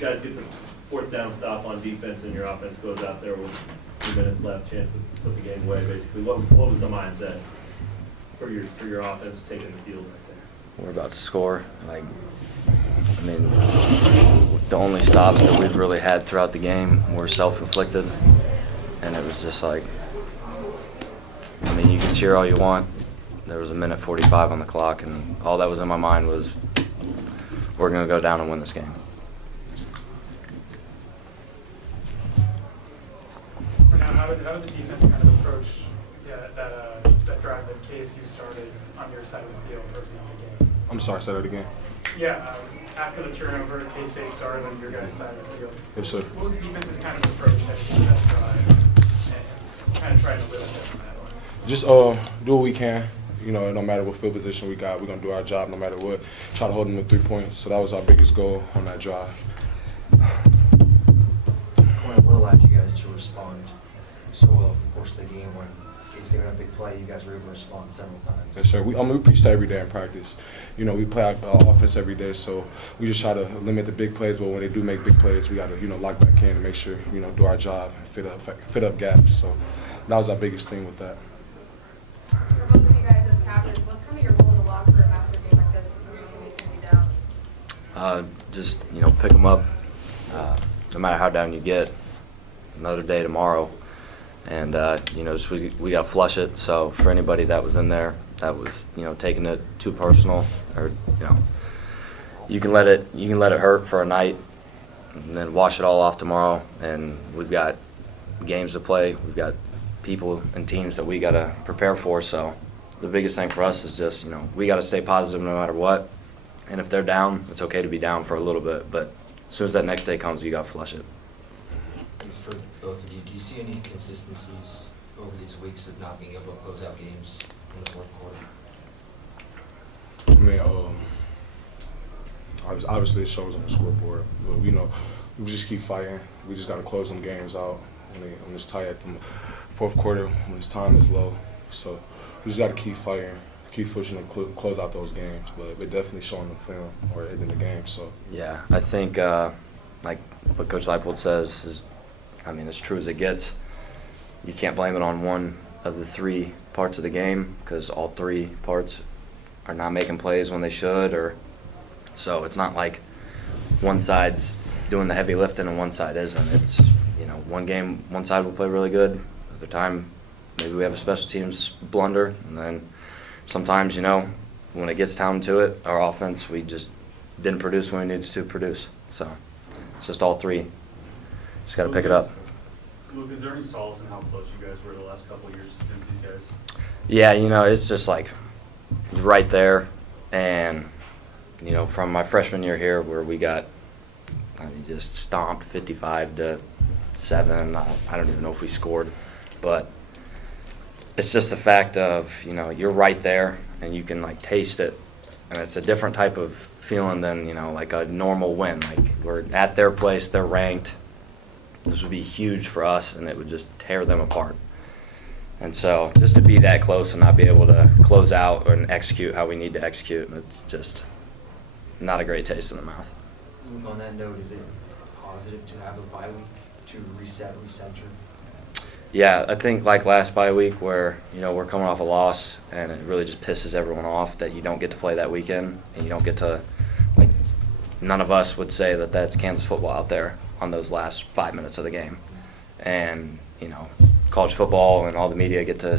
guys get the fourth down stop on defense and your offense goes out there with 2 minutes left, chance to put the game away, basically. What was the mindset for your offense taking the field right there? We're about to score. Like, I mean, the only stops that we've really had throughout the game were self-inflicted, and it was just like, I mean, you can cheer all you want. There was 1:45 on the clock, and all that was in my mind was, we're going to go down and win this game. Now, how did the defense kind of approach that drive that KSU started on your side of the field towards the end of the game? I'm sorry, say that again. Yeah, after the turnover, K-State started on your guys' side of the field. Yes, sir. What was the defense's kind of approach heading into that drive and kind of trying to limit them on that one? Just do what we can. You know, no matter what field position we got, we're going to do our job no matter what. Try to hold them to 3 points. So that was our biggest goal on that drive. What allowed you guys to respond so well over the course of the game when K-State had a big play, you guys were able to respond several times? Yes, sir. We preach that every day in practice. You know, we play our offense every day, so we just try to limit the big plays. But when they do make big plays, we got to, lock back in and make sure, do our job, fit up gaps. So that was our biggest thing with that. For both of you guys as captains, what's kind of your role in the locker room after a game like this when some of your teammates can be down? Just, pick them up. No matter how down you get, another day tomorrow. And, just we got to flush it. So for anybody that was in there that was, taking it too personal, or, you can let it hurt for a night and then wash it all off tomorrow. And we've got games to play. We've got people and teams that we got to prepare for. So the biggest thing for us is just, we got to stay positive no matter what. And if they're down, it's okay to be down for a little bit. But as soon as that next day comes, you got to flush it. For both of you, do you see any consistencies over these weeks of not being able to close out games in the fourth quarter? I mean, obviously it shows on the scoreboard. But we just keep fighting. We just got to close them games out when it's tight at the fourth quarter, when his time is low. So we just got to keep fighting, keep pushing to close out those games. But we're definitely showing the film or in the game. So yeah, I think like what Coach Leipold says is, as true as it gets. You can't blame it on one of the 3 parts of the game because all 3 parts are not making plays when they should, so it's not like one side's doing the heavy lifting and one side isn't. It's one game, one side will play really good. Other time, maybe we have a special teams blunder, and then sometimes when it gets down to it, our offense, we just didn't produce when we needed to produce. So it's just all 3. Just got to pick it up. Luke, is there any solace in how close you guys were the last couple of years against these guys? Yeah, it's just like right there. And, from my freshman year here where we got, just stomped 55-7. I don't even know if we scored. But it's just the fact of, you're right there and you can, taste it. And it's a different type of feeling than, like a normal win. Like, we're at their place, they're ranked. This would be huge for us, and it would just tear them apart. And so just to be that close and not be able to close out and execute how we need to execute, it's just not a great taste in the mouth. Luke, on that note, is it positive to have a bye week to recenter? Yeah, I think like last bye week where, we're coming off a loss and it really just pisses everyone off that you don't get to play that weekend and you don't get to, none of us would say that that's Kansas football out there on those last 5 minutes of the game. And, college football and all the media get to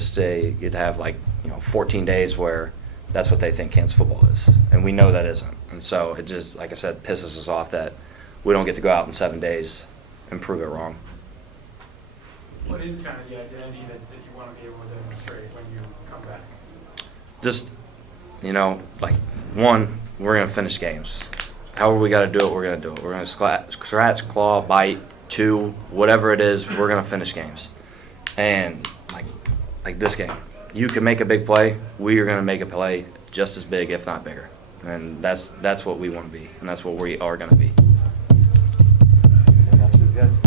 have 14 days where that's what they think Kansas football is. And we know that isn't. And so it just, like I said, pisses us off that we don't get to go out in 7 days and prove it wrong. What is kind of the identity that you want to be able to demonstrate when you come back? Just, one, we're going to finish games. However we got to do it, we're going to do it. We're going to scratch, claw, bite, chew, whatever it is, we're going to finish games. And like this game, you can make a big play. We are going to make a play just as big, if not bigger. And that's what we want to be, and that's what we are going to be. And that's what it says.